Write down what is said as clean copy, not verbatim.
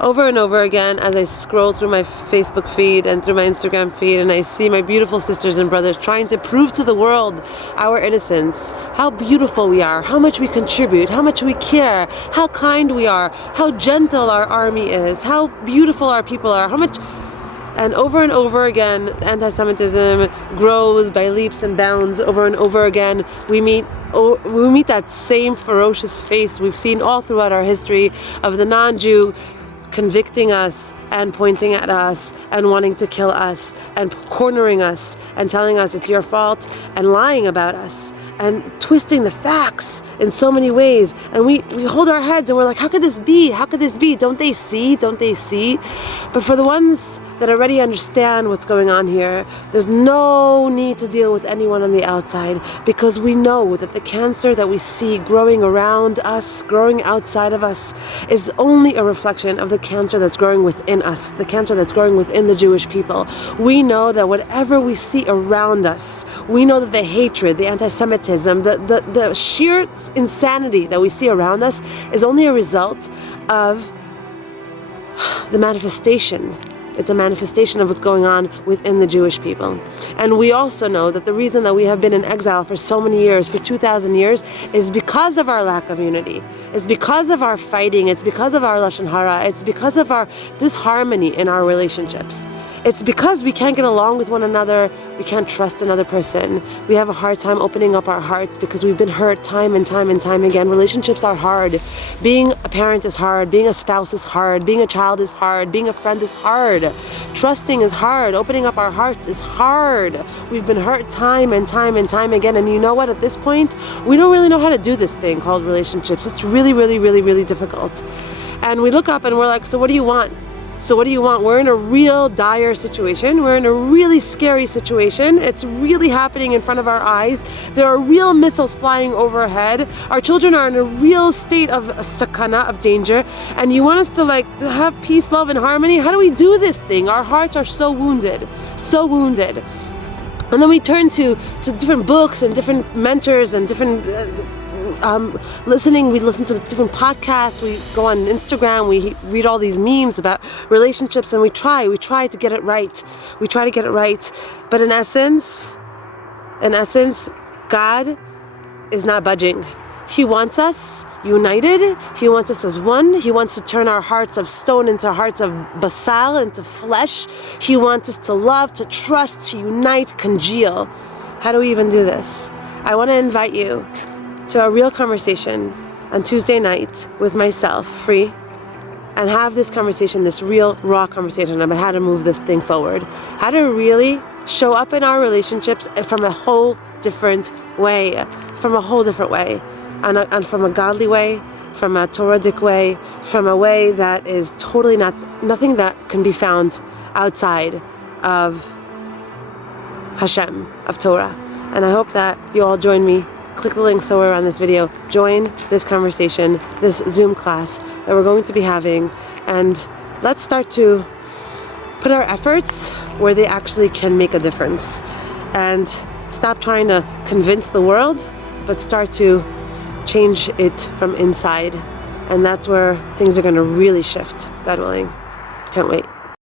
Over and over again, as I scroll through my Facebook feed and through my Instagram feed, and I see my beautiful sisters and brothers trying to prove to the world our innocence, how beautiful we are, how much we contribute, how much we care, how kind we are, how gentle our army is, how beautiful our people are, how much. And over again, anti-Semitism grows by leaps and bounds. Over and over again, we meet that same ferocious face we've seen all throughout our history of the non-Jew convicting us and pointing at us and wanting to kill us and cornering us and telling us it's your fault and lying about us and twisting the facts in so many ways. And we hold our heads and we're like, how could this be? How could this be? Don't they see? Don't they see? But for the ones that already understand what's going on here, there's no need to deal with anyone on the outside, because we know that the cancer that we see growing around us, growing outside of us, is only a reflection of the cancer that's growing within us, the cancer that's growing within the Jewish people. We know that whatever we see around us, we know that the hatred, the anti-Semitism, the sheer insanity that we see around us is only a result of the manifestation. It's a manifestation of what's going on within the Jewish people. And we also know that the reason that we have been in exile for so many years, for 2,000 years, is because of our lack of unity. It's because of our fighting. It's because of our lashon hara. It's because of our disharmony in our relationships. It's because we can't get along with one another. We can't trust another person. We have a hard time opening up our hearts because we've been hurt time and time and time again. Relationships are hard. Being a parent is hard. Being a spouse is hard. Being a child is hard. Being a friend is hard. Trusting is hard. Opening up our hearts is hard. We've been hurt time and time and time again. And you know what? At this point, we don't really know how to do this thing called relationships. It's really, really, really, really difficult. And we look up and we're like, so what do you want? So what do you want? We're in a real dire situation. We're in a really scary situation. It's really happening in front of our eyes. There are real missiles flying overhead. Our children are in a real state of sakana, of danger. And you want us to have peace, love, and harmony? How do we do this thing? Our hearts are so wounded, so wounded. And then we turn to different books and different mentors and different listening. We listen to different podcasts. We go on Instagram. We read all these memes about relationships, and we try to get it right. We try to get it right. But in essence, God is not budging. He wants us united. He wants us as one. He wants to turn our hearts of stone into hearts of basal, into flesh. He wants us to love, to trust, to unite, congeal. How do we even do this? I want to invite you to a real conversation on Tuesday night with myself, free, and have this conversation, this real, raw conversation about how to move this thing forward, how to really show up in our relationships from a whole different way, and from a godly way, from a Torah-dic way, from a way that is totally nothing that can be found outside of Hashem, of Torah. And I hope that you all join me. Click the link somewhere on this video. Join this conversation, this Zoom class that we're going to be having, and let's start to put our efforts where they actually can make a difference, and stop trying to convince the world, but start to change it from inside. And that's where things are going to really shift, God willing. Can't wait.